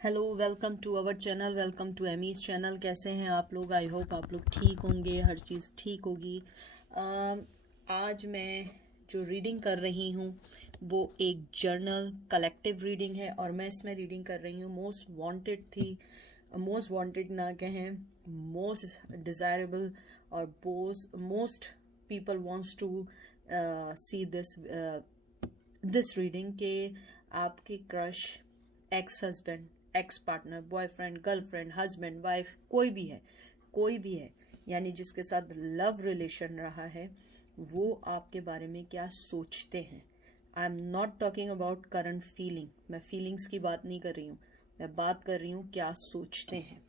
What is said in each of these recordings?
Hello, welcome to our channel, welcome to Amy's channel. कैसे हैं आप लोग? आई होप आप लोग ठीक होंगे, हर चीज़ ठीक होगी। आज मैं जो रीडिंग कर रही हूँ वो एक जर्नल कलेक्टिव रीडिंग है और मैं इसमें रीडिंग कर रही हूँ मोस्ट वांटेड ना कहें, मोस्ट डिज़ायरेबल और most people wants to see this reading के आपके crush, ex husband, ex partner, boyfriend, girlfriend, husband, wife, कोई भी है यानी जिसके साथ लव रिलेशन रहा है, वो आपके बारे में क्या सोचते हैं। I am not talking about current feeling, मैं फीलिंग्स की बात नहीं कर रही हूँ, मैं बात कर रही हूँ क्या सोचते हैं।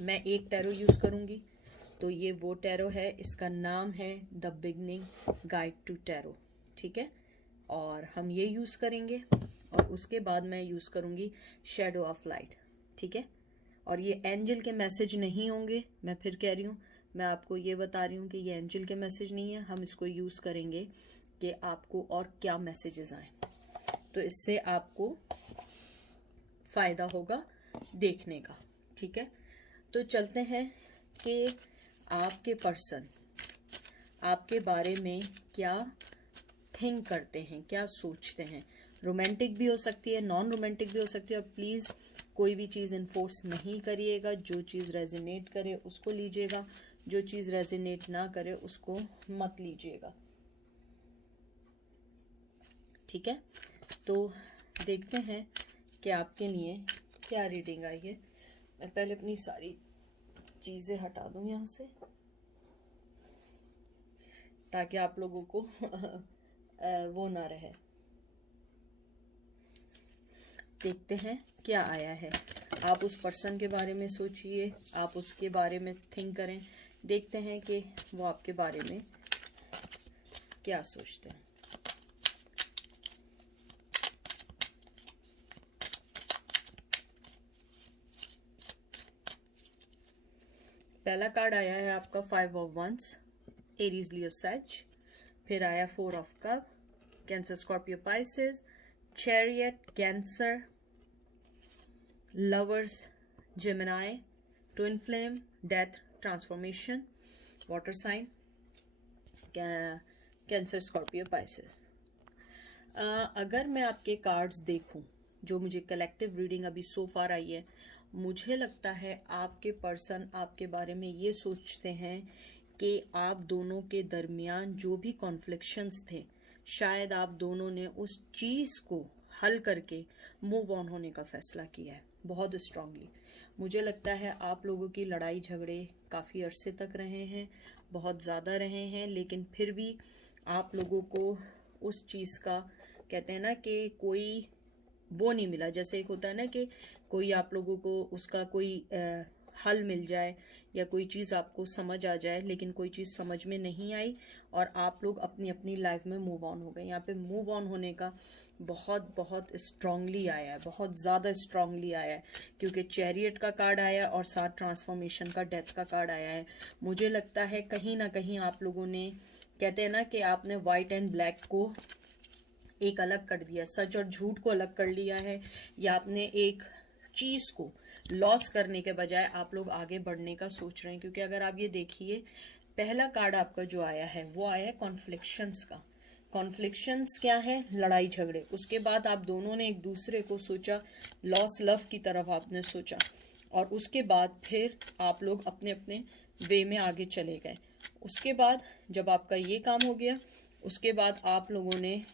मैं एक टैरो यूज़ करूँगी, तो ये वो टैरो है, इसका नाम है the beginning guide to tarot, ठीक है। और हम ये यूज़ करेंगे और उसके बाद मैं यूज़ करूँगी शेडो ऑफ लाइट, ठीक है। और ये एंजल के मैसेज नहीं होंगे, मैं फिर कह रही हूँ, मैं आपको ये बता रही हूँ कि ये एंजल के मैसेज नहीं है। हम इसको यूज़ करेंगे कि आपको और क्या मैसेजेस आए, तो इससे आपको फ़ायदा होगा देखने का, ठीक है। तो चलते हैं कि आपके पर्सन आपके बारे में क्या थिंक करते हैं, क्या सोचते हैं। रोमांटिक भी हो सकती है, नॉन रोमांटिक भी हो सकती है। और प्लीज़ कोई भी चीज़ इन्फोर्स नहीं करिएगा, जो चीज़ रेजिनेट करे उसको लीजिएगा, जो चीज़ रेजिनेट ना करे उसको मत लीजिएगा, ठीक है। तो देखते हैं कि आपके लिए क्या रीडिंग आई है। मैं पहले अपनी सारी चीज़ें हटा दूँ यहाँ से ताकि आप लोगों को वो ना रहे। देखते हैं क्या आया है। आप उस पर्सन के बारे में सोचिए, आप उसके बारे में थिंक करें। देखते हैं कि वो आपके बारे में क्या सोचते हैं। पहला कार्ड आया है आपका 5 of wands, Aries Leo sage. फिर आया 4 of cup, Cancer Scorpio Pisces, chariot Cancer, lovers Gemini, twin flame, death, transformation, water sign, Cancer Scorpio Pisces. अगर मैं आपके कार्ड्स देखूं, जो मुझे कलेक्टिव रीडिंग अभी सो फार आई है, मुझे लगता है आपके पर्सन आपके बारे में ये सोचते हैं कि आप दोनों के दरमियान जो भी कॉन्फ्लिक्शंस थे, शायद आप दोनों ने उस चीज़ को हल करके मूव ऑन होने का फैसला किया है बहुत स्ट्रांगली। मुझे लगता है आप लोगों की लड़ाई झगड़े काफ़ी अरसे तक रहे हैं, बहुत ज़्यादा रहे हैं, लेकिन फिर भी आप लोगों को उस चीज़ का, कहते हैं ना कि कोई वो नहीं मिला। जैसे एक होता है ना कि कोई आप लोगों को उसका कोई हल मिल जाए या कोई चीज़ आपको समझ आ जाए, लेकिन कोई चीज़ समझ में नहीं आई और आप लोग अपनी अपनी लाइफ में मूव ऑन हो गए। यहाँ पे मूव ऑन होने का बहुत बहुत स्ट्रांगली आया है, बहुत ज़्यादा स्ट्रांगली आया है, क्योंकि चैरियट का कार्ड आया और साथ ट्रांसफॉर्मेशन का, डेथ का कार्ड आया है। मुझे लगता है कहीं ना कहीं आप लोगों ने, कहते हैं ना कि आपने वाइट एंड ब्लैक को एक अलग कर दिया, सच और झूठ को अलग कर लिया है, या आपने एक चीज़ को लॉस करने के बजाय आप लोग आगे बढ़ने का सोच रहे हैं। क्योंकि अगर आप ये देखिए, पहला कार्ड आपका जो आया है वो आया है कॉन्फ्लिक्शंस का। कॉन्फ्लिक्शंस क्या है? लड़ाई झगड़े। उसके बाद आप दोनों ने एक दूसरे को सोचा, लॉस लव की तरफ आपने सोचा, और उसके बाद फिर आप लोग अपने अपने वे में आगे चले गए। उसके बाद जब आपका ये काम हो गया, उसके बाद आप लोगों ने,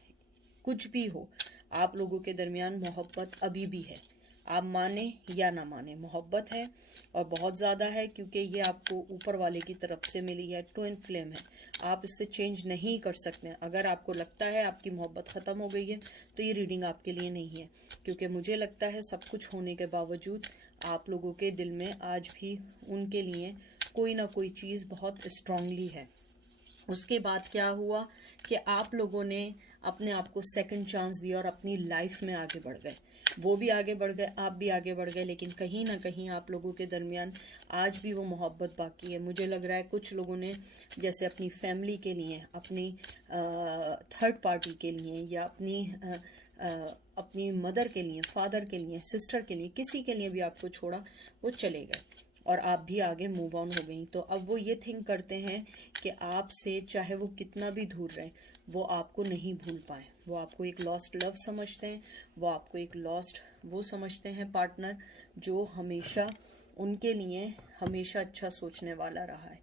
कुछ भी हो, आप लोगों के दरमियान मोहब्बत अभी भी है। आप माने या ना माने, मोहब्बत है और बहुत ज़्यादा है, क्योंकि ये आपको ऊपर वाले की तरफ से मिली है, ट्विन फ्लेम है। आप इससे चेंज नहीं कर सकते। अगर आपको लगता है आपकी मोहब्बत ख़त्म हो गई है तो ये रीडिंग आपके लिए नहीं है, क्योंकि मुझे लगता है सब कुछ होने के बावजूद आप लोगों के दिल में आज भी उनके लिए कोई ना कोई चीज़ बहुत स्ट्रांगली है। उसके बाद क्या हुआ कि आप लोगों ने अपने आप को सेकंड चांस दिया और अपनी लाइफ में आगे बढ़ गए। वो भी आगे बढ़ गए, आप भी आगे बढ़ गए, लेकिन कहीं ना कहीं आप लोगों के दरमियान आज भी वो मोहब्बत बाकी है। मुझे लग रहा है कुछ लोगों ने जैसे अपनी फैमिली के लिए, अपनी थर्ड पार्टी के लिए, या अपनी अपनी मदर के लिए, फादर के लिए, सिस्टर के लिए, किसी के लिए भी आपको छोड़ा, वो चले गए और आप भी आगे मूव ऑन हो गई। तो अब वो ये थिंक करते हैं कि आपसे चाहे वो कितना भी दूर रहे, वो आपको नहीं भूल पाए। वो आपको एक लॉस्ट लव समझते हैं, वो आपको एक लॉस्ट वो समझते हैं पार्टनर, जो हमेशा उनके लिए हमेशा अच्छा सोचने वाला रहा है।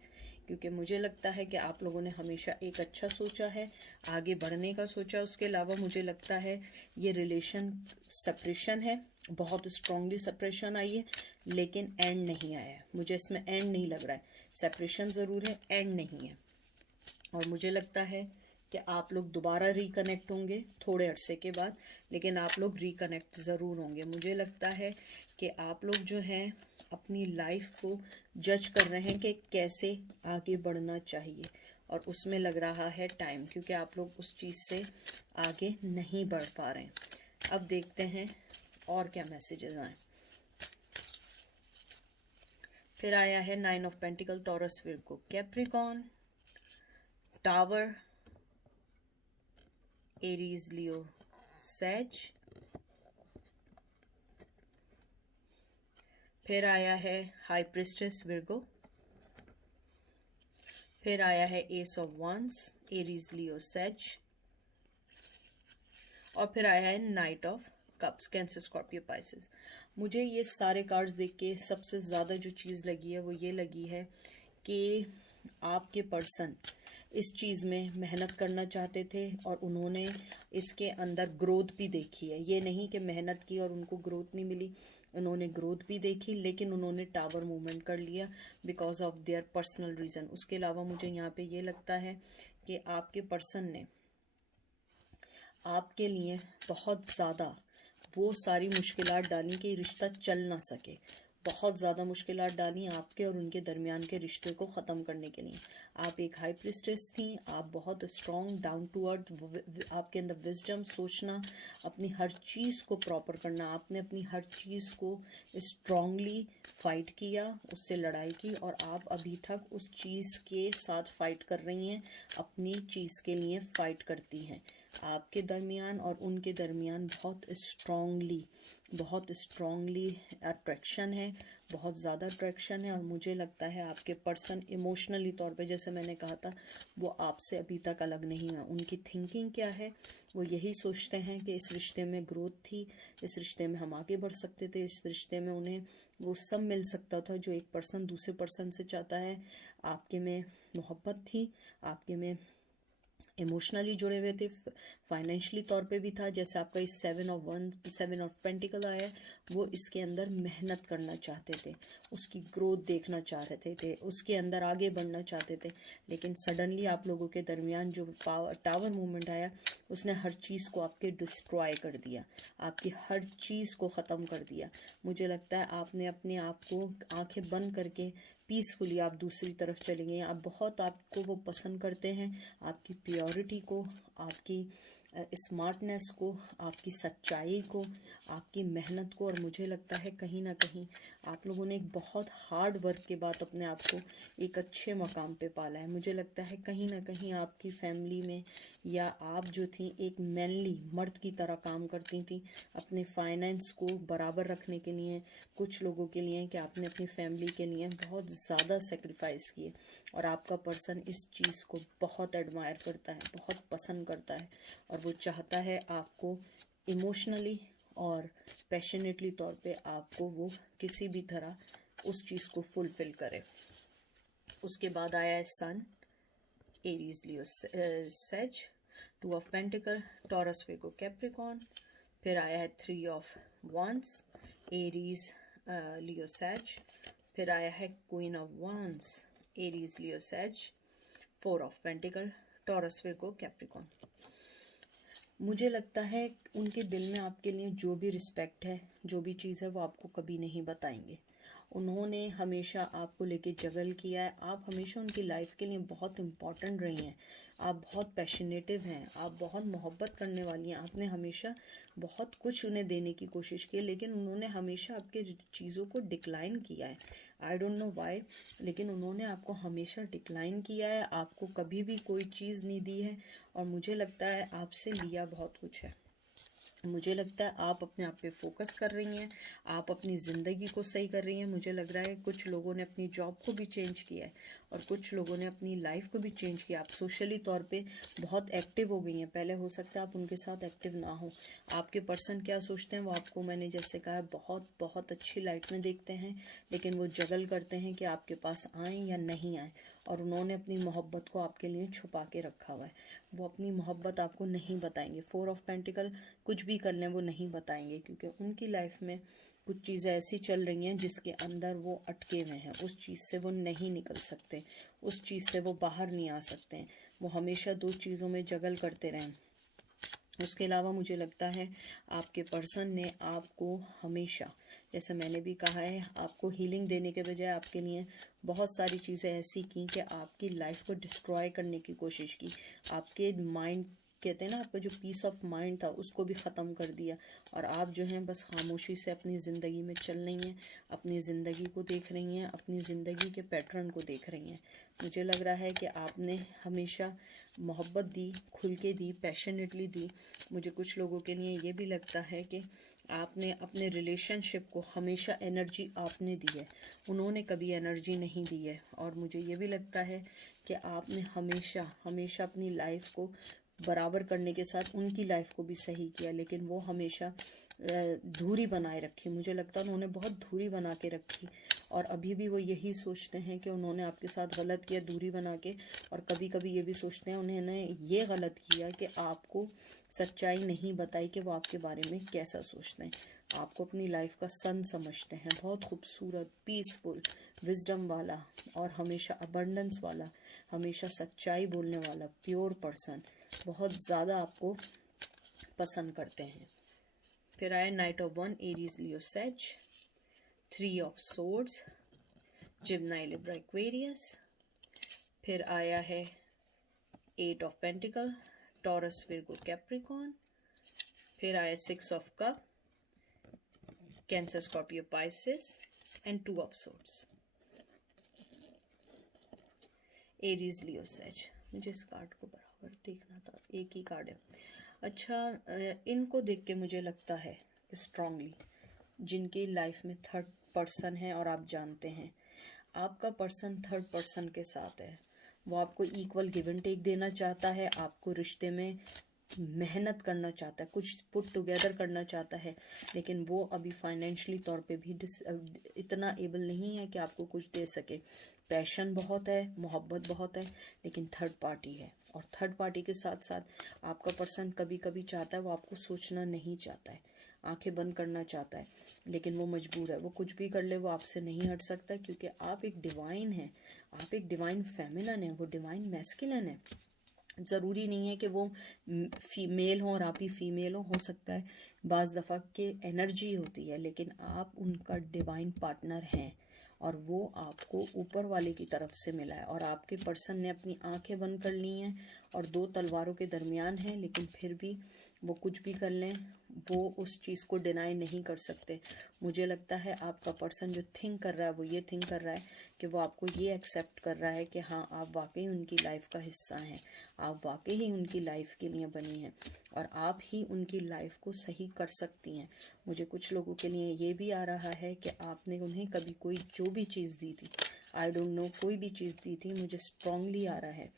क्योंकि मुझे लगता है कि आप लोगों ने हमेशा एक अच्छा सोचा है, आगे बढ़ने का सोचा। उसके अलावा मुझे लगता है ये रिलेशन सेपरेशन है, बहुत स्ट्रांगली सेपरेशन आई है, लेकिन एंड नहीं आया है। मुझे इसमें एंड नहीं लग रहा है। सेपरेशन ज़रूर है, एंड नहीं है। और मुझे लगता है कि आप लोग दोबारा रिकनेक्ट होंगे थोड़े अरसे के बाद, लेकिन आप लोग रिकनेक्ट ज़रूर होंगे। मुझे लगता है कि आप लोग जो हैं अपनी लाइफ को जज कर रहे हैं कि कैसे आगे बढ़ना चाहिए, और उसमें लग रहा है टाइम, क्योंकि आप लोग उस चीज़ से आगे नहीं बढ़ पा रहे हैं। अब देखते हैं और क्या मैसेजेस आए। फिर आया है 9 of pentacle, Taurus, Virgo, Capricorn, tower, Aries, Leo, sage. फिर आया है हाई प्रिस्टेस, विर्गो। फिर आया है S of wands, Aries, Leo, सैज। और फिर आया है night of cups, cancer, Scorpio, Pisces. मुझे ये सारे कार्ड्स देख के सबसे ज़्यादा जो चीज़ लगी है वो ये लगी है कि आपके पर्सन इस चीज़ में मेहनत करना चाहते थे और उन्होंने इसके अंदर ग्रोथ भी देखी है। ये नहीं कि मेहनत की और उनको ग्रोथ नहीं मिली, उन्होंने ग्रोथ भी देखी, लेकिन उन्होंने टावर मूवमेंट कर लिया because of their personal reason. उसके अलावा मुझे यहाँ पे ये लगता है कि आपके पर्सन ने आपके लिए बहुत ज़्यादा वो सारी मुश्किलात डाली कि रिश्ता चल ना सके। बहुत ज़्यादा मुश्किलात डाली आपके और उनके दरमियान के रिश्ते को ख़त्म करने के लिए। आप एक हाई प्रिस्टेस थी, आप बहुत स्ट्रॉन्ग, डाउन टू अर्थ, आपके अंदर विजडम, सोचना, अपनी हर चीज़ को प्रॉपर करना। आपने अपनी हर चीज़ को स्ट्रॉन्गली फाइट किया, उससे लड़ाई की, और आप अभी तक उस चीज़ के साथ फाइट कर रही हैं, अपनी चीज़ के लिए फाइट करती हैं। आपके दरमियान और उनके दरमियान बहुत स्ट्रॉन्गली अट्रैक्शन है, बहुत ज़्यादा अट्रैक्शन है। और मुझे लगता है आपके पर्सन इमोशनली तौर पे, जैसे मैंने कहा था, वो आपसे अभी तक अलग नहीं है। उनकी थिंकिंग क्या है, वो यही सोचते हैं कि इस रिश्ते में ग्रोथ थी, इस रिश्ते में हम आगे बढ़ सकते थे, इस रिश्ते में उन्हें वो सब मिल सकता था जो एक पर्सन दूसरे पर्सन से चाहता है। आपके में मोहब्बत थी, आपके में इमोशनली जुड़े हुए थे, फाइनेंशियली तौर पे भी था। जैसे आपका इस 7 ऑफ पेंटिकल आया है, वो इसके अंदर मेहनत करना चाहते थे, उसकी ग्रोथ देखना चाह रहे थे, उसके अंदर आगे बढ़ना चाहते थे। लेकिन सडनली आप लोगों के दरमियान जो टावर मूवमेंट आया, उसने हर चीज़ को आपके डिस्ट्रॉय कर दिया, आपकी हर चीज़ को ख़त्म कर दिया। मुझे लगता है आपने अपने आप को आंखें बंद करके पीसफुली आप दूसरी तरफ चले गए। आप बहुत आपको वो पसंद करते हैं, आपकी प्योरिटी को, आपकी स्मार्टनेस को, आपकी सच्चाई को, आपकी मेहनत को। और मुझे लगता है कहीं ना कहीं आप लोगों ने एक बहुत हार्ड वर्क के बाद अपने आप को एक अच्छे मकाम पे पाला है। मुझे लगता है कहीं ना कहीं आपकी फैमिली में, या आप जो थी एक मैनली मर्द की तरह काम करती थी अपने फाइनेंस को बराबर रखने के लिए। कुछ लोगों के लिए कि आपने अपनी फैमिली के लिए बहुत ज़्यादा सेक्रीफाइस किए, और आपका पर्सन इस चीज़ को बहुत एडमायर करता है, बहुत पसंद करता है, और वो चाहता है आपको इमोशनली और पैशनेटली तौर पे आपको वो किसी भी तरह उस चीज़ को फुलफिल करे। उसके बाद आया है sun, Aries, Leo, sage, 2 of pentacle, Taurus, Virgo, Capricorn. फिर आया है 3 of wands, Aries, Leo, sage. फिर आया है queen of wands, Aries, Leo, sage, 4 of pentacle, Taurus, Virgo, Capricorn. मुझे लगता है उनके दिल में आपके लिए जो भी रिस्पेक्ट है, जो भी चीज़ है, वो आपको कभी नहीं बताएंगे। उन्होंने हमेशा आपको लेके जगल किया है, आप हमेशा उनकी लाइफ के लिए बहुत इम्पॉर्टेंट रही हैं, आप बहुत पैशनेटिव हैं, आप बहुत मोहब्बत करने वाली हैं। आपने हमेशा बहुत कुछ उन्हें देने की कोशिश की, लेकिन उन्होंने हमेशा आपके चीज़ों को डिक्लाइन किया है। आई डोंट नो वाई, लेकिन उन्होंने आपको हमेशा डिक्लाइन किया है, आपको कभी भी कोई चीज़ नहीं दी है। और मुझे लगता है आपसे लिया बहुत कुछ है। मुझे लगता है आप अपने आप पे फोकस कर रही हैं, आप अपनी ज़िंदगी को सही कर रही हैं। मुझे लग रहा है कुछ लोगों ने अपनी जॉब को भी चेंज किया है और कुछ लोगों ने अपनी लाइफ को भी चेंज किया। आप सोशली तौर पे बहुत एक्टिव हो गई हैं, पहले हो सकता है आप उनके साथ एक्टिव ना हो। आपके पर्सन क्या सोचते हैं वो आपको, मैंने जैसे कहा, बहुत बहुत अच्छी लाइट में देखते हैं, लेकिन वो जगल करते हैं कि आपके पास आएँ या नहीं आएँ। और उन्होंने अपनी मोहब्बत को आपके लिए छुपा के रखा हुआ है, वो अपनी मोहब्बत आपको नहीं बताएंगे। 4 ऑफ पेंटिकल कुछ भी कर लें वो नहीं बताएंगे, क्योंकि उनकी लाइफ में कुछ चीज़ें ऐसी चल रही हैं जिसके अंदर वो अटके हुए हैं, उस चीज़ से वो नहीं निकल सकते, उस चीज़ से वो बाहर नहीं आ सकते हैं। वो हमेशा 2 चीज़ों में जगल करते रहें। उसके अलावा मुझे लगता है आपके पर्सन ने आपको हमेशा, जैसे मैंने भी कहा है, आपको हीलिंग देने के बजाय आपके लिए बहुत सारी चीज़ें ऐसी की कि आपकी लाइफ को डिस्ट्रॉय करने की कोशिश की। आपके माइंड, कहते हैं ना, आपका जो पीस ऑफ माइंड था उसको भी ख़त्म कर दिया। और आप जो हैं बस खामोशी से अपनी ज़िंदगी में चल रही हैं, अपनी ज़िंदगी को देख रही हैं, अपनी ज़िंदगी के पैटर्न को देख रही हैं। मुझे लग रहा है कि आपने हमेशा मोहब्बत दी, खुल के दी, पैशनेटली दी। मुझे कुछ लोगों के लिए ये भी लगता है कि आपने अपने रिलेशनशिप को हमेशा एनर्जी आपने दी है, उन्होंने कभी एनर्जी नहीं दी है। और मुझे ये भी लगता है कि आपने हमेशा हमेशा अपनी लाइफ को बराबर करने के साथ उनकी लाइफ को भी सही किया, लेकिन वो हमेशा दूरी बनाए रखी। मुझे लगता है उन्होंने बहुत दूरी बना के रखी, और अभी भी वो यही सोचते हैं कि उन्होंने आपके साथ गलत किया दूरी बना के। और कभी कभी ये भी सोचते हैं उन्होंने ये गलत किया कि आपको सच्चाई नहीं बताई कि वो आपके बारे में कैसा सोचते हैं। आपको अपनी लाइफ का सन समझते हैं, बहुत खूबसूरत, पीसफुल, विजडम वाला, और हमेशा अबंडेंस वाला, हमेशा सच्चाई बोलने वाला, प्योर पर्सन बहुत ज़्यादा आपको पसंद करते हैं। फिर आए नाइट ऑफ वन, Aries, Leo, sage, 3 of swords, Gemini, Libra, Aquarius. फिर आया है 8 of pentacle, Taurus, Virgo, Capricorn. फिर आया 6 of cup, Cancer, Scorpio, Pisces, and 2 of swords, Aries, Leo, sage. मुझे इस कार्ड को बराबर देखना था, एक ही कार्ड है। अच्छा, इनको देख के मुझे लगता है स्ट्रांगली, जिनकी लाइफ में थर्ड पर्सन है और आप जानते हैं आपका पर्सन थर्ड पर्सन के साथ है, वो आपको इक्वल गिव एंड टेक देना चाहता है, आपको रिश्ते में मेहनत करना चाहता है, कुछ पुट टुगेदर करना चाहता है, लेकिन वो अभी फाइनेंशियली तौर पे भी इतना एबल नहीं है कि आपको कुछ दे सके। पैशन बहुत है, मोहब्बत बहुत है, लेकिन थर्ड पार्टी है। और थर्ड पार्टी के साथ साथ आपका पर्सन कभी कभी चाहता है, वो आपको सोचना नहीं चाहता है, आंखें बंद करना चाहता है, लेकिन वो मजबूर है। वो कुछ भी कर ले वो आपसे नहीं हट सकता, क्योंकि आप एक डिवाइन हैं, आप एक डिवाइन फेमिनन है, वो डिवाइन मैस्कुलिन है। ज़रूरी नहीं है कि वो फीमेल हो और आप ही फीमेल हो सकता है बाज़ दफ़ा के एनर्जी होती है, लेकिन आप उनका डिवाइन पार्टनर हैं और वो आपको ऊपर वाले की तरफ से मिला है। और आपके पर्सन ने अपनी आंखें बंद कर ली हैं और 2 तलवारों के दरमियान है, लेकिन फिर भी वो कुछ भी कर लें वो उस चीज़ को डिनाई नहीं कर सकते। मुझे लगता है आपका पर्सन जो थिंक कर रहा है वो ये थिंक कर रहा है कि वो आपको ये एक्सेप्ट कर रहा है कि हाँ, आप वाकई उनकी लाइफ का हिस्सा हैं, आप वाकई ही उनकी लाइफ के लिए बनी हैं और आप ही उनकी लाइफ को सही कर सकती हैं। मुझे कुछ लोगों के लिए ये भी आ रहा है कि आपने उन्हें कभी कोई जो भी चीज़ दी थी, आई डोंट नो, कोई भी चीज़ दी थी, मुझे स्ट्रांगली आ रहा है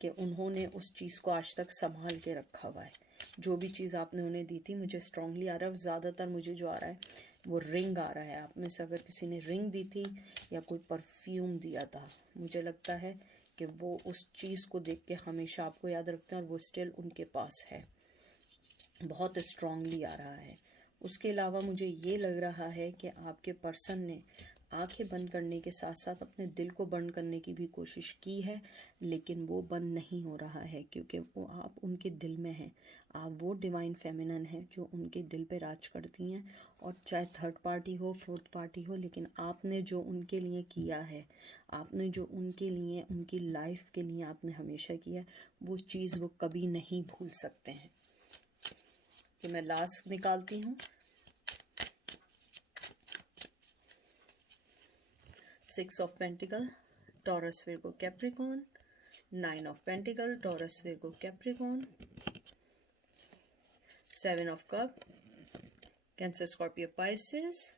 कि उन्होंने उस चीज़ को आज तक संभाल के रखा हुआ है। जो भी चीज़ आपने उन्हें दी थी, मुझे स्ट्रांगली आ रहा है। ज़्यादातर मुझे जो आ रहा है वो रिंग आ रहा है। आप में से अगर किसी ने रिंग दी थी या कोई परफ्यूम दिया था, मुझे लगता है कि वो उस चीज़ को देख के हमेशा आपको याद रखते हैं और वो स्टिल उनके पास है। बहुत स्ट्रांगली आ रहा है। उसके अलावा मुझे ये लग रहा है कि आपके पर्सन ने आंखें बंद करने के साथ साथ अपने दिल को बंद करने की भी कोशिश की है, लेकिन वो बंद नहीं हो रहा है, क्योंकि वो आप उनके दिल में हैं। आप वो डिवाइन फेमिनन हैं जो उनके दिल पे राज करती हैं। और चाहे थर्ड पार्टी हो, फोर्थ पार्टी हो, लेकिन आपने जो उनके लिए किया है, आपने जो उनके लिए, उनकी लाइफ के लिए आपने हमेशा किया, वो चीज़ वो कभी नहीं भूल सकते हैं। तो मैं लास्ट निकालती हूँ, 6 of pentacle, Taurus, Virgo, Capricorn, 9 of pentacle, Taurus, Virgo, Capricorn, 7 of Cups, Cancer, Scorpio, Pisces,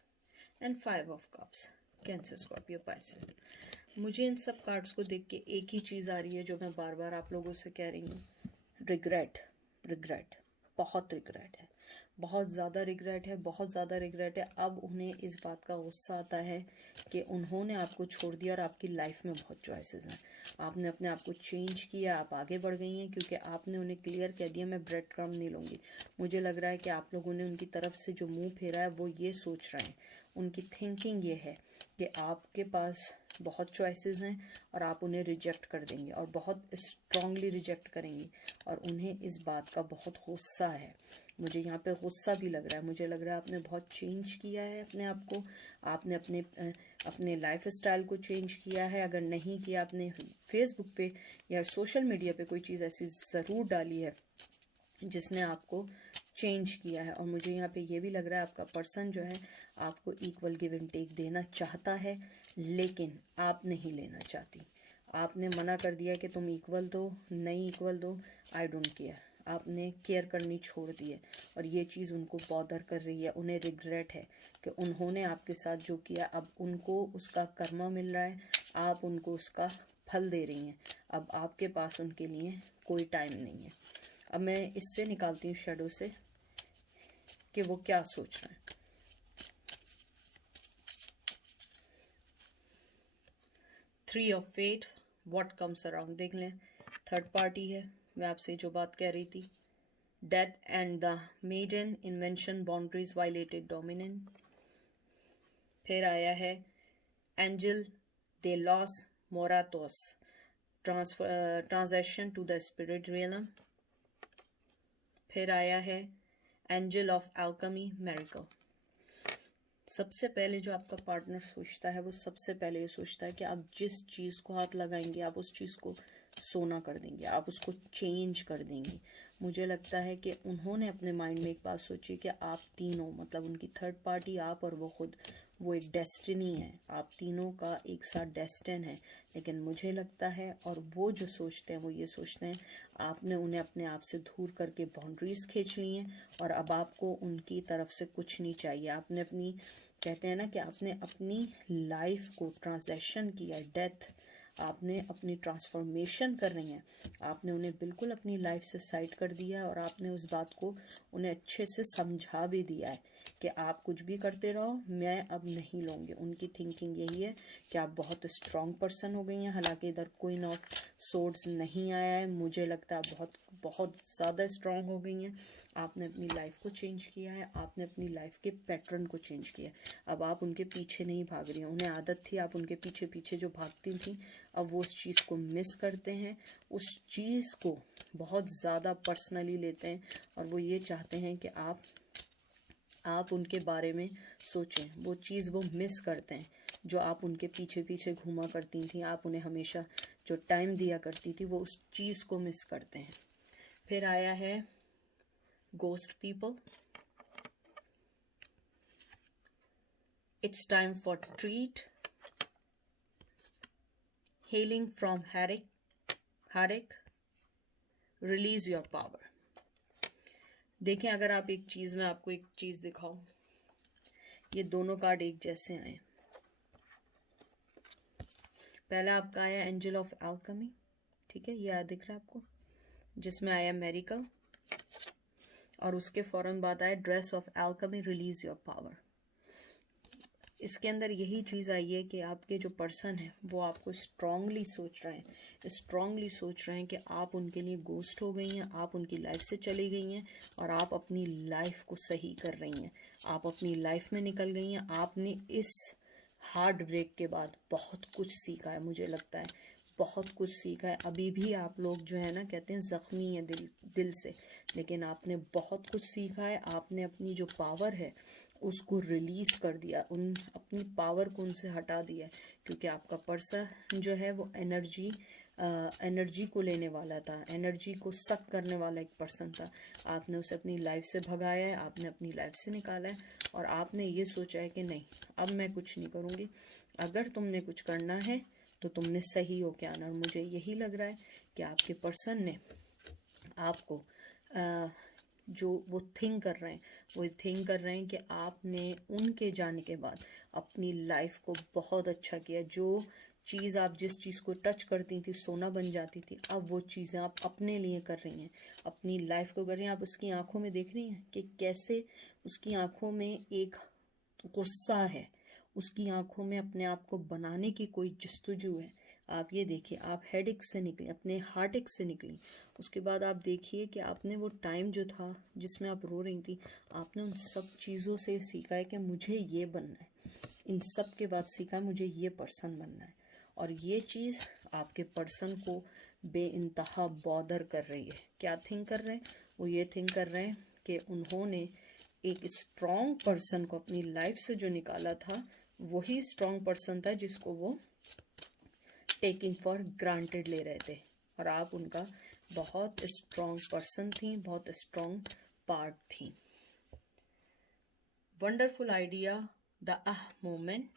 and 5 of Cups, Cancer, Scorpio, Pisces. मुझे इन सब कार्ड्स को देख के एक ही चीज़ आ रही है जो मैं बार बार आप लोगों से कह रही हूँ, रिग्रेट। रिग्रेट, बहुत रिग्रेट है, बहुत ज़्यादा रिग्रेट है, बहुत ज़्यादा रिग्रेट है। अब उन्हें इस बात का गुस्सा आता है कि उन्होंने आपको छोड़ दिया और आपकी लाइफ में बहुत चॉइसेस हैं। आपने अपने आप को चेंज किया, आप आगे बढ़ गई हैं क्योंकि आपने उन्हें क्लियर कह दिया मैं ब्रेड क्रम्ब नहीं लूँगी। मुझे लग रहा है कि आप लोगों ने उनकी तरफ से जो मुंह फेरा है वो ये सोच रहे हैं, उनकी थिंकिंग ये है कि आपके पास बहुत चॉइसेस हैं और आप उन्हें रिजेक्ट कर देंगे और बहुत स्ट्रांगली रिजेक्ट करेंगी और उन्हें इस बात का बहुत गुस्सा है। मुझे यहाँ पे गुस्सा भी लग रहा है। मुझे लग रहा है आपने बहुत चेंज किया है अपने आप को, आपने अपने लाइफ स्टाइल को चेंज किया है। अगर नहीं किया, आपने फेसबुक पे या सोशल मीडिया पे कोई चीज़ ऐसी ज़रूर डाली है जिसने आपको चेंज किया है। और मुझे यहाँ पे ये भी लग रहा है आपका पर्सन जो है आपको इक्वल गिव एंड टेक देना चाहता है, लेकिन आप नहीं लेना चाहती। आपने मना कर दिया कि तुम इक्वल दो, नहीं इक्वल दो, आई डोंट केयर। आपने केयर करनी छोड़ दी है और ये चीज़ उनको बॉदर कर रही है। उन्हें रिग्रेट है कि उन्होंने आपके साथ जो किया, अब उनको उसका कर्मा मिल रहा है, आप उनको उसका फल दे रही हैं। अब आपके पास उनके लिए कोई टाइम नहीं है। अब मैं इससे निकालती हूँ शैडो से कि वो क्या सोच रहे हैं। Three of fate, what comes around देख लें। थर्ड पार्टी है, मैं आपसे जो बात कह रही थी, death and the maiden, invention, boundaries violated, dominant. फिर आया है एंजल दे लॉस मोराटोस, transaction to the spirit realm. फिर आया है एंजल ऑफ एल्केमी, मेरिकल। सबसे पहले जो आपका पार्टनर सोचता है वो सबसे पहले ये सोचता है कि आप जिस चीज़ को हाथ लगाएंगे आप उस चीज़ को सोना कर देंगे, आप उसको चेंज कर देंगे। मुझे लगता है कि उन्होंने अपने माइंड में एक बात सोची कि आप तीनों, मतलब उनकी थर्ड पार्टी, आप और वो खुद, वो एक डेस्टिनी है। आप तीनों का एक साथ डेस्टिन है। लेकिन मुझे लगता है, और वो जो सोचते हैं वो ये सोचते हैं, आपने उन्हें अपने आप से दूर करके बाउंड्रीज खींच ली हैं और अब आपको उनकी तरफ से कुछ नहीं चाहिए। आपने अपनी, कहते हैं ना कि आपने अपनी लाइफ को ट्रांजेक्शन किया है, डेथ, आपने अपनी ट्रांसफॉर्मेशन कर रही हैं। आपने उन्हें बिल्कुल अपनी लाइफ से साइड कर दिया है और आपने उस बात को उन्हें अच्छे से समझा भी दिया है कि आप कुछ भी करते रहो, मैं अब नहीं लूँगी। उनकी थिंकिंग यही है कि आप बहुत स्ट्रॉन्ग पर्सन हो गई हैं। हालांकि इधर क्वीन ऑफ सोर्ड्स नहीं आया है, मुझे लगता है बहुत बहुत ज़्यादा स्ट्रॉन्ग हो गई हैं। आपने अपनी लाइफ को चेंज किया है, आपने अपनी लाइफ के पैटर्न को चेंज किया है। अब आप उनके पीछे नहीं भाग रही हैं। उन्हें आदत थी आप उनके पीछे पीछे जो भागती थी, अब वो उस चीज़ को मिस करते हैं, उस चीज़ को बहुत ज़्यादा पर्सनली लेते हैं और वो ये चाहते हैं कि आप उनके बारे में सोचें। वो चीज़ वो मिस करते हैं जो आप उनके पीछे पीछे घूमा करती थी, आप उन्हें हमेशा जो टाइम दिया करती थी, वो उस चीज़ को मिस करते हैं। फिर आया है ghost people, it's time for treat, healing from headache, release your power। देखें, अगर आप एक चीज़ में आपको एक चीज़ दिखाऊं, ये दोनों कार्ड एक जैसे आए। पहला आपका आया एंजल ऑफ एल्केमी, ठीक है, ये दिख रहा है आपको, जिसमें आया मेरिकल, और उसके फौरन बाद आया dress of alchemy, release your power. इसके अंदर यही चीज़ आई है कि आपके जो पर्सन है वो आपको स्ट्रांगली सोच रहे हैं कि आप उनके लिए गोस्ट हो गई हैं, आप उनकी लाइफ से चली गई हैं और आप अपनी लाइफ को सही कर रही हैं, आप अपनी लाइफ में निकल गई हैं। आपने इस हार्ट ब्रेक के बाद बहुत कुछ सीखा है, मुझे लगता है बहुत कुछ सीखा है। अभी भी आप लोग जो है ना, कहते हैं ज़ख्मी है दिल से, लेकिन आपने बहुत कुछ सीखा है। आपने अपनी जो पावर है उसको रिलीज़ कर दिया, अपनी पावर को उनसे हटा दिया है, क्योंकि आपका पर्सन जो है वो एनर्जी को लेने वाला था, एनर्जी को सक करने वाला एक पर्सन था। आपने उसे अपनी लाइफ से भगाया है, आपने अपनी लाइफ से निकाला है और आपने ये सोचा है कि नहीं, अब मैं कुछ नहीं करूँगी। अगर तुमने कुछ करना है तो तुमने सही हो के आना। और मुझे यही लग रहा है कि आपके पर्सन ने आपको जो वो थिंक कर रहे हैं, वो थिंक कर रहे हैं कि आपने उनके जाने के बाद अपनी लाइफ को बहुत अच्छा किया। जो चीज़ आप जिस चीज़ को टच करती थी सोना बन जाती थी, अब वो चीज़ें आप अपने लिए कर रही हैं, अपनी लाइफ को कर रही हैं। आप उसकी आंखों में देख रही हैं कि कैसे उसकी आंखों में एक गुस्सा है, उसकी आंखों में अपने आप को बनाने की कोई जस्तजू है। आप ये देखिए, आप हेडेक से निकली, अपने हार्ट एक से निकली। उसके बाद आप देखिए कि आपने वो टाइम जो था जिसमें आप रो रही थी, आपने उन सब चीज़ों से सीखा है कि मुझे ये बनना है। इन सब के बाद सीखा है मुझे ये पर्सन बनना है। और ये चीज़ आपके पर्सन को बेइंतहा बॉदर कर रही है। क्या थिंक कर रहे हैं? वो ये थिंक कर रहे हैं कि उन्होंने एक स्ट्रॉन्ग पर्सन को अपनी लाइफ से जो निकाला था, वही स्ट्रॉन्ग पर्सन था जिसको वो टेकिंग फॉर ग्रांटेड ले रहे थे। और आप उनका बहुत स्ट्रॉन्ग पर्सन थी, बहुत स्ट्रॉन्ग पार्ट थी। Wonderful idea, the moment,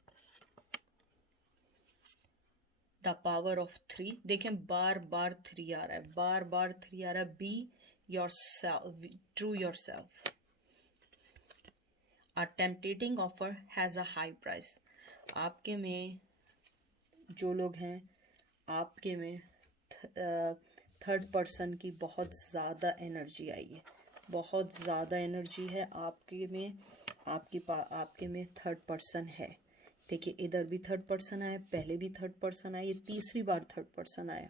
the power of 3। देखें बार बार 3 आ रहा है, बार बार 3 आ रहा है। Be your self, true your self. A tempting offer has a high price। आपके में जो लोग हैं, आपके में थर्ड पर्सन की बहुत ज़्यादा एनर्जी आई है, बहुत ज़्यादा एनर्जी है आपके में। आपके में थर्ड पर्सन है। देखिए इधर भी थर्ड पर्सन आया, पहले भी थर्ड पर्सन आया, ये तीसरी बार थर्ड पर्सन आया।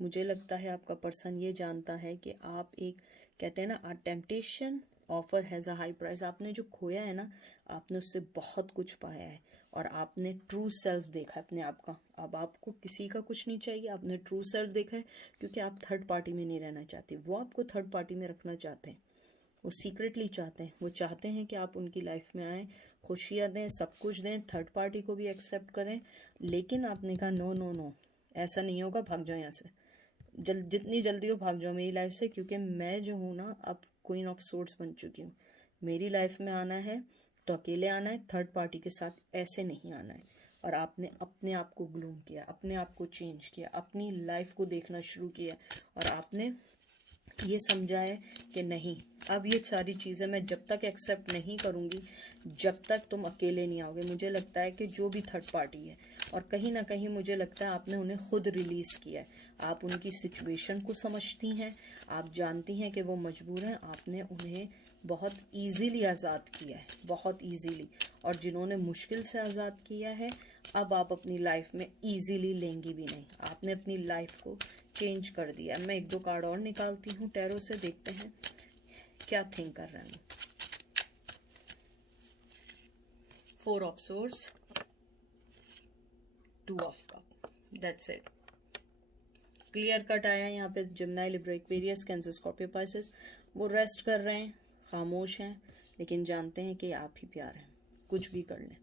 मुझे लगता है आपका पर्सन ये जानता है कि आप एक, कहते हैं ना, a temptation offer has a high price. आपने जो खोया है ना, आपने उससे बहुत कुछ पाया है और आपने ट्रू सेल्फ देखा है अपने आप का। अब आपको किसी का कुछ नहीं चाहिए, आपने ट्रू सेल्फ देखा है, क्योंकि आप थर्ड पार्टी में नहीं रहना चाहते। वो आपको थर्ड पार्टी में रखना चाहते हैं, वो सीक्रेटली चाहते हैं। वो चाहते हैं कि आप उनकी लाइफ में आएँ, खुशियाँ दें, सब कुछ दें, थर्ड पार्टी को भी एक्सेप्ट करें। लेकिन आपने कहा नो नो नो, ऐसा नहीं होगा, भाग जाओ यहाँ से, जितनी जल्दी हो भाग जाओ मेरी लाइफ से, क्योंकि मैं जो हूँ ना अब क्वीन ऑफ सोर्ड्स बन चुकी हूँ। मेरी लाइफ में आना है तो अकेले आना है, थर्ड पार्टी के साथ ऐसे नहीं आना है। और आपने अपने आप को ग्लूम किया, अपने आप को चेंज किया, अपनी लाइफ को देखना शुरू किया और आपने ये समझा है कि नहीं, अब ये सारी चीज़ें मैं जब तक एक्सेप्ट नहीं करूँगी, जब तक तुम अकेले नहीं आओगे। मुझे लगता है कि जो भी थर्ड पार्टी है, और कहीं ना कहीं मुझे लगता है आपने उन्हें खुद रिलीज़ किया है। आप उनकी सिचुएशन को समझती हैं, आप जानती हैं कि वो मजबूर हैं, आपने उन्हें बहुत इजीली आज़ाद किया है, बहुत इजीली। और जिन्होंने मुश्किल से आज़ाद किया है, अब आप अपनी लाइफ में इजीली लेंगी भी नहीं। आपने अपनी लाइफ को चेंज कर दिया। मैं 1-2 कार्ड और निकालती हूँ टैरो से, देखते हैं क्या थिंक कर रहे हैं। 4 of swords, 2 of cup, that's it. Clear cut आया यहाँ पे। Gemini, Libra, Aquarius, cancer, Scorpio, Pisces, वो रेस्ट कर रहे हैं, खामोश हैं, लेकिन जानते हैं कि आप ही प्यार हैं। कुछ भी कर लें,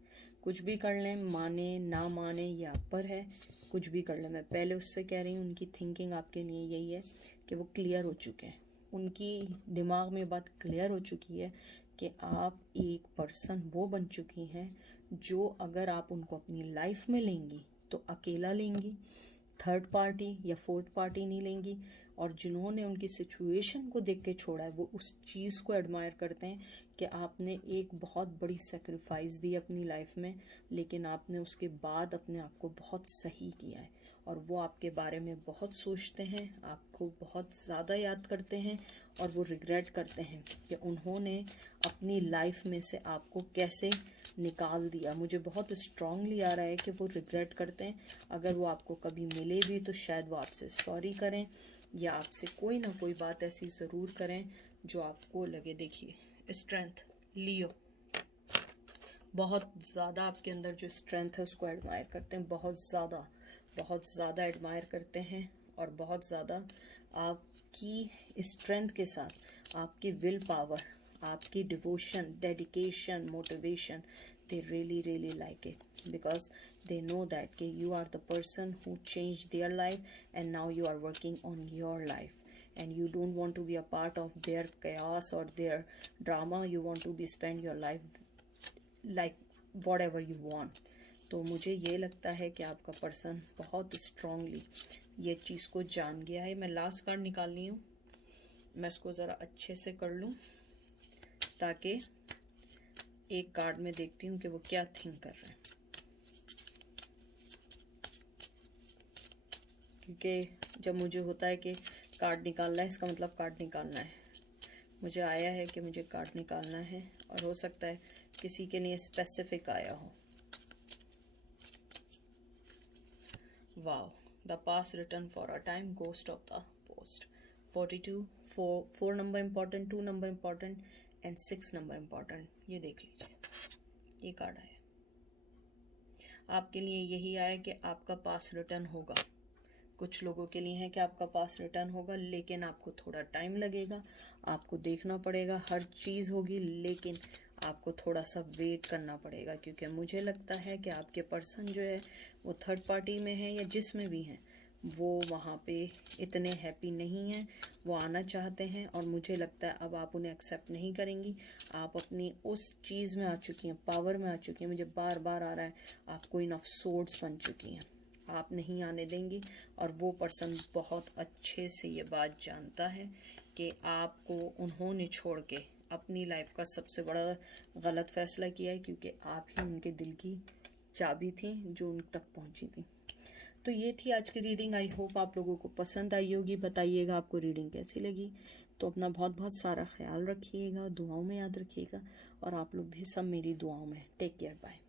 कुछ भी कर लें, माने ना माने ये आप पर है, कुछ भी कर लें। मैं पहले उससे कह रही हूँ, उनकी थिंकिंग आपके लिए यही है कि वो क्लियर हो चुके हैं, उनकी दिमाग में बात क्लियर हो चुकी है कि आप एक पर्सन वो बन चुकी हैं जो अगर आप उनको अपनी लाइफ में लेंगी तो अकेला लेंगी, थर्ड पार्टी या फोर्थ पार्टी नहीं लेंगी। और जिन्होंने उनकी सिचुएशन को देख के छोड़ा है, वो उस चीज़ को एडमायर करते हैं कि आपने एक बहुत बड़ी सेक्रीफाइस दी अपनी लाइफ में, लेकिन आपने उसके बाद अपने आप को बहुत सही किया है। और वो आपके बारे में बहुत सोचते हैं, आपको बहुत ज़्यादा याद करते हैं, और वो रिग्रेट करते हैं कि उन्होंने अपनी लाइफ में से आपको कैसे निकाल दिया। मुझे बहुत स्ट्रांगली आ रहा है कि वो रिग्रेट करते हैं। अगर वो आपको कभी मिले भी तो शायद वो आपसे सॉरी करें, या आपसे कोई ना कोई बात ऐसी ज़रूर करें जो आपको लगे। देखिए स्ट्रेंथ, लियो, बहुत ज़्यादा आपके अंदर जो स्ट्रेंथ है उसको एडमायर करते हैं, बहुत ज़्यादा एडमायर करते हैं। और बहुत ज़्यादा आपकी स्ट्रेंथ के साथ आपकी विल पावर, आपकी devotion, dedication, motivation, they really like it because they know that you are the person who changed their life and now you are working on your life and you don't want to be a part of their chaos or their drama. You want to be spend your life like whatever you want. तो मुझे ये लगता है कि आपका person बहुत strongly ये चीज़ को जान गया है। मैं लास्ट कार्ड निकाल रही हूँ, मैं इसको ज़रा अच्छे से कर लूँ ताकि एक कार्ड में देखती हूँ कि वो क्या थिंक कर रहे हैं, क्योंकि जब मुझे होता है कि कार्ड निकालना है, इसका मतलब कार्ड निकालना है। मुझे आया है कि मुझे कार्ड निकालना है, और हो सकता है किसी के लिए स्पेसिफिक आया हो। Wow, the past return for a time, ghost of the post, 42, 4 number important, 2 number important and 6 number important. ये देख लीजिए, ये कार्ड आया। आपके लिए यही आया कि आपका पास रिटर्न होगा। कुछ लोगों के लिए है कि आपका पास रिटर्न होगा, लेकिन आपको थोड़ा टाइम लगेगा, आपको देखना पड़ेगा, हर चीज़ होगी, लेकिन आपको थोड़ा सा वेट करना पड़ेगा, क्योंकि मुझे लगता है कि आपके पर्सन जो है वो थर्ड पार्टी में है या जिसमें भी हैं, वो वहाँ पे इतने हैप्पी नहीं हैं। वो आना चाहते हैं, और मुझे लगता है अब आप उन्हें एक्सेप्ट नहीं करेंगी। आप अपनी उस चीज़ में आ चुकी हैं, पावर में आ चुकी हैं। मुझे बार बार आ रहा है, आप क्वीन ऑफ सोर्ड्स बन चुकी हैं, आप नहीं आने देंगी। और वो पर्सन बहुत अच्छे से ये बात जानता है कि आपको उन्होंने छोड़ के अपनी लाइफ का सबसे बड़ा गलत फैसला किया है, क्योंकि आप ही उनके दिल की चाबी थी जो उन तक पहुंची थी। तो ये थी आज की रीडिंग। आई होप आप लोगों को पसंद आई होगी। बताइएगा आपको रीडिंग कैसी लगी। तो अपना बहुत बहुत सारा ख्याल रखिएगा, दुआओं में याद रखिएगा, और आप लोग भी सब मेरी दुआओं में। Take care, bye.